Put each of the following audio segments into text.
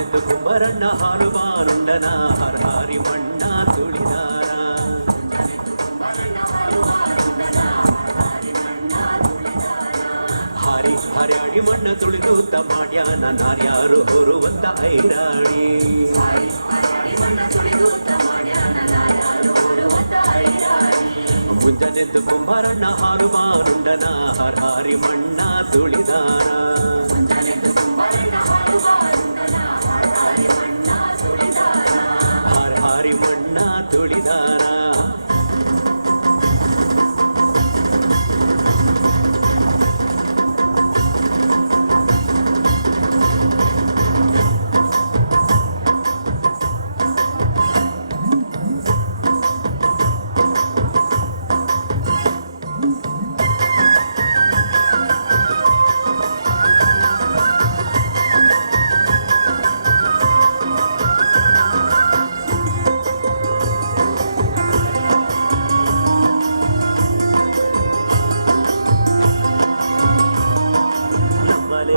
ಮುಂಜಾನೆದ್ದು ಕುಂಬರಣ್ಣ ಹಾಲು ಬಾನುಂಡನ ಹರ ಹಾರಿ ಮಣ್ಣ ತುಳಿದಾರ ಹಾರಿ ಹರ್ಯಾಡಿ ಮಣ್ಣ ತುಳಿದೂತ ಮಾಡ್ಯಾನ ನಾರ್ಯಾರು ಹೊರುವಂತ ಐರಾಣಿ ಮುಂಜಾನೆದ್ದು ಕುಂಬಾರಣ್ಣ ಹಾರು ಬಾನುಂಡನ ಹರ ಹಾರಿ ಮಣ್ಣ ತುಳಿದಾರ ಹರ ಹಾರಿ ಮಣ್ಣ ತುಳಿದಾರ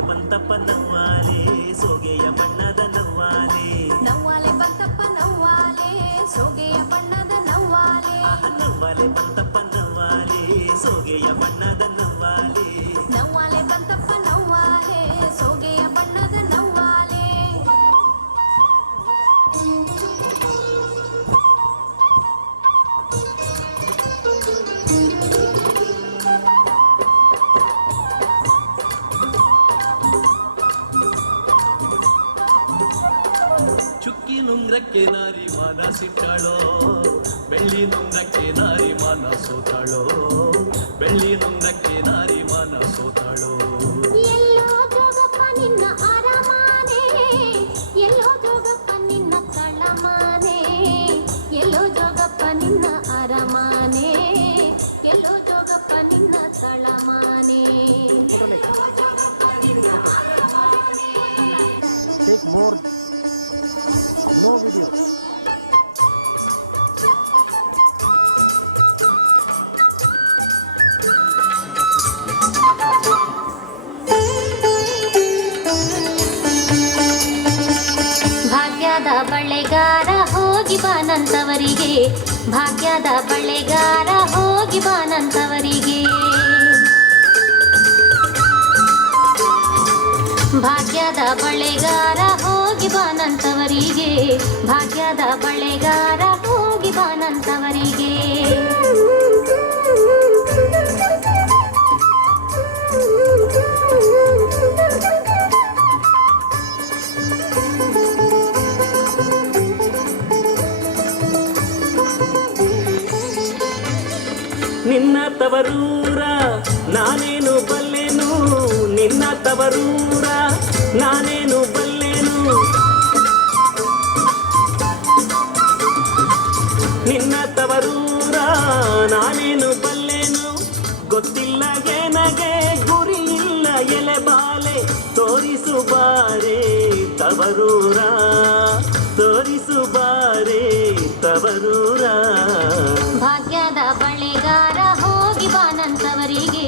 ಬಂತಪ್ಪ ನವ್ವಾಲೆ ಸೋಗೆಯ ಬಣ್ಣದ ನವ್ವಾಲೆ ನವ್ವಾಲೆ ಬಂತಪ್ಪ ನವ್ವಾಲೆ ಸೋಗೆಯ ಬಣ್ಣದ ನವ್ವಾಲೆ ನವ್ವಾಲೆ ಬಂತಪ್ಪ ನವ್ವಾಲೆ ಸೋಗೆಯ ಬಣ್ಣದ ನವ್ವಾಲೆ ನವ್ವಾಲೆ ಬಂತಪ್ಪ ನವ್ವಾಲೆ ಸೋಗೆಯ ಬಣ್ಣದ ನವ್ವಾಲೆ ಚುಕ್ಕಿ ನುಂಗ್ರಕ್ಕೆ ನಾರಿ ಮಾನ ಸಿಟ್ಟಾಳೋ ಬೆಳ್ಳಿ ನುಂಗ್ರಕ್ಕೆ ನಾರಿ ಮಾನ ಸೋತಾಳೋ ಬೆಳ್ಳಿ ನುಂಗ್ರಕ್ಕೆ ನಾರಿ ಮಾನ ಸೋತಾಳೋ ಎಲ್ಲೋ ಜೋಗಪ್ಪ ನಿನ್ನ ಅರಮಾನೆ ಎಲ್ಲೋ ಜೋಗಪ್ಪ ನಿನ್ನ ತಳಮಾನೆ ಎಲ್ಲೋ ಜೋಗಪ್ಪ ನಿನ್ನ ಅರಮಾನೆ ಎಲ್ಲೋ ಜೋಗಪ್ಪ ನಿನ್ನ ತಳಮಾನೆ Take more. No video. ಭಾಗ್ಯದ ಬಳೆಗಾರ ಹೋಗಿ ಬಾನಂತವರಿಗೆ ಭಾಗ್ಯದ ಬಳೆಗಾರ ಹೋಗಿ ಬಾನಂತವರಿಗೆ ಭಾಗ್ಯದ ಬಳೆಗಾರ ಹೋಗಿ ಬಾನಂತವರಿಗೆ ಭಾಗ್ಯದ ಬಳೆಗಾರ ಹೋಗಿ ಬಾನಂತವರಿಗೆ ನಿನ್ನ ತವರೂರ ನಾನೇನು ಬಲ್ಲೆನು ನಿನ್ನ ತವರೂರ ನಾನೇನು ಬಲ್ಲೆನು ನಿನ್ನ ತವರೂರ ನಾನೇನು ಬಲ್ಲೆನು ಗೊತ್ತಿಲ್ಲ ಏನಗೆ ಗುರಿ ಇಲ್ಲ ಎಲೆ ಬಾಲೆ ತೋರಿಸು ಬಾರೆ ತವರೂರ ತೋರಿಸು ಬಾರೆ ತವರೂರ ಭಾಗ್ಯದ ಬಳೆಗಾರ ಹೋಗಿ ಬಾನಂತವರಿಗೆ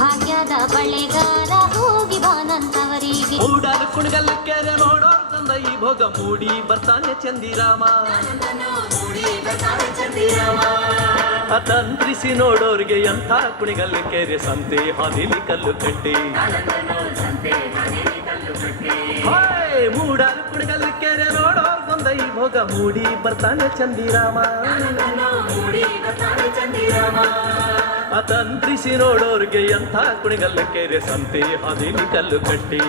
ಭಾಗ್ಯದ ಬಳೆಗಾರ ಹೋಗಿ ಬಾನಂತವರಿಗೆ ಮೂಡಾದ ಕುಣಗಲ್ಲ ಕೆರೆ ನೋಡೋ ತಂದ ಈ ಭೋಗ ಮೂಡಿ ಬರ್ತಾನೆ ಚಂದಿರಾಮ ತಂತ್ರಿಸಿ ನೋಡೋರ್ಗೆ ಎಂಥ ಕುಣಿಗಲ್ಲು ಕೆರೆ ಸಂತೆ ಹಾದಿಲಿ ಕಲ್ಲು ಕಟ್ಟಿ ಮೂಡಾದ ಕುಣಿಗಲ್ಲು ಕೆರೆ ನೋಡೋರ್ ಬಂದ ಈ ಭೋಗ ಮೂಡಿ ಬರ್ತಾನೆ ಚಂದಿರಾಮ ತಂತ್ರಿಸಿ ನೋಡೋರ್ಗೆ ಎಂಥ ಕುಣಿಗಲ್ಲು ಕೆರೆ ಸಂತೆ ಹಾದಿಲಿ ಕಲ್ಲು ಕಟ್ಟಿ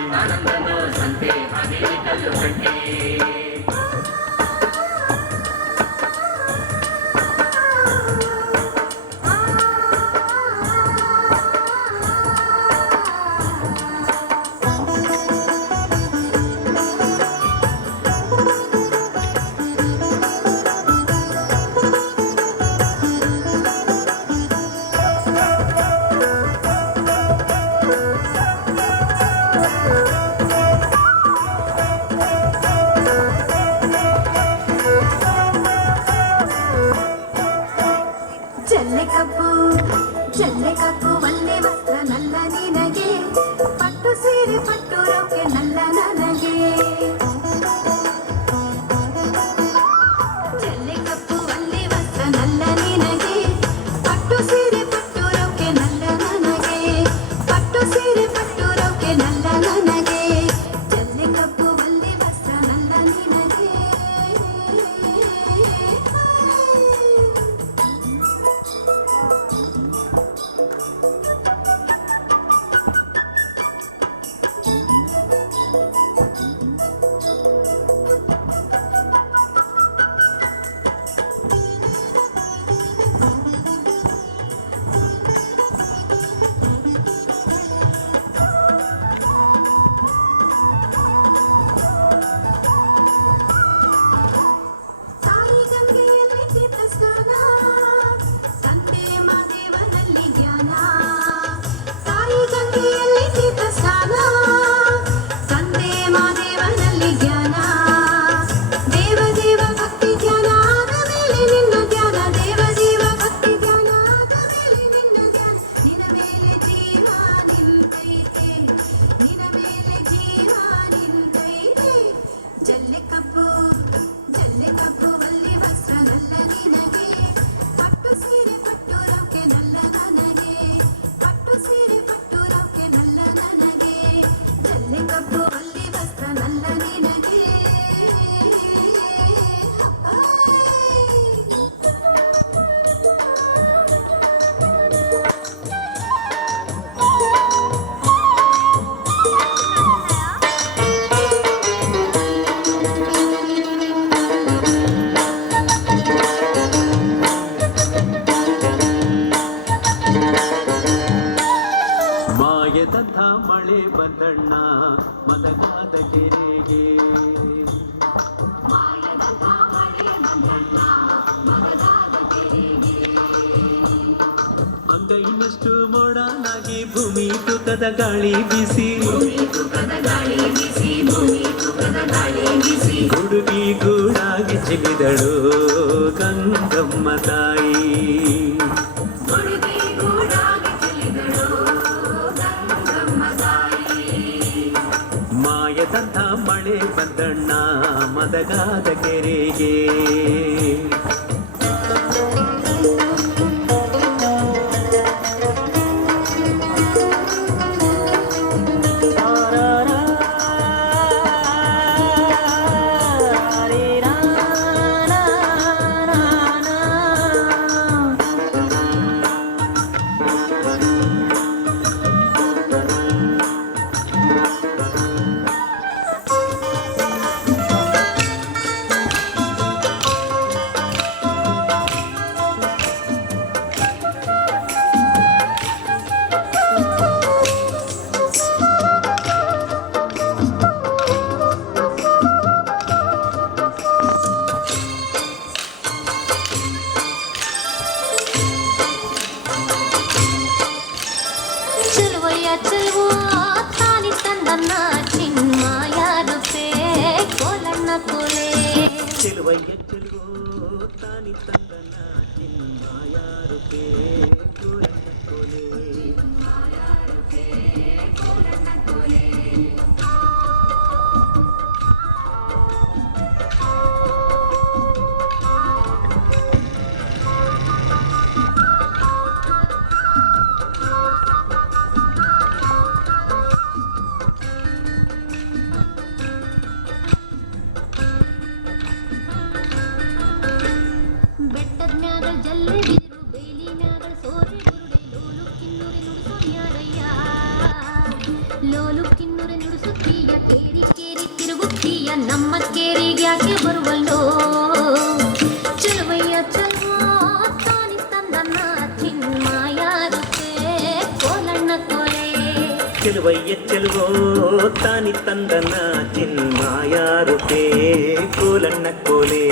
ಜಲ್ಲೆ ಕಬ್ಬು ಅಲ್ಲಿ ವಸ್ತ್ರ ನಲ್ಲ ನಿನಗೆ ಪಟ್ಟು ಸೀರೆ ಪಟ್ಟು ರೌಕೆ ನಲ್ಲ ನನಗೆ ಪಟ್ಟು ಸೀರೆ ಪಟ್ಟು ರೌಕೆ ನಲ್ಲ ನನಗೆ ಜಲ್ಲೆ ಕಬ್ಬು ಅಲ್ಲಿ ವಸ್ತ್ರ ನಲ್ಲ ನಿನಗೆ ಮಾಯದಂಥ ಮಳೆ ಬಂದಣ್ಣ ಮದಗಾದ ಕೆರೆಗೆ ಮಾಯದಂಥ ಮಳೆ ಬಂದಣ್ಣ ಮಗದಾದ ಕೆರೆಗೆ ಅಂಗ ಇನ್ನಷ್ಟು ಮೋಡನಾಗಿ ಭೂಮಿ ತೂಕದ ಗಾಳಿ ಬಿಸಿ ಹುಡುಗಿ ಗೂಡಾಗಿ ಚಿಮ್ಮಿದಳು ಗಂಗಮ್ಮ ತಾಯಿ ಮಾಯದಂಥ ಮಳೆ ಬಂದಣ್ಣ ಮದಗಾದ ಕೆರೆಗೆ ನಮ್ಮ ಕೇರಿಗೆ ಯಾಕೆ ಬರುವಲ್ಲೋ ಚೆಲುವಯ್ಯ ತಾನಿ ತಂದನ್ನ ತಿನ್ಮಾಯಾರುತ್ತೆ ಕೋಲಣ್ಣ ಕೋಲೆ ಚೆಲುವಯ್ಯ ಚೆಲುವೋ ತಾನಿ ತಂದನ ಚಿನ್ಮಾಯಾರುತೆ ಕೋಲಣ್ಣ ಕೋಲೆ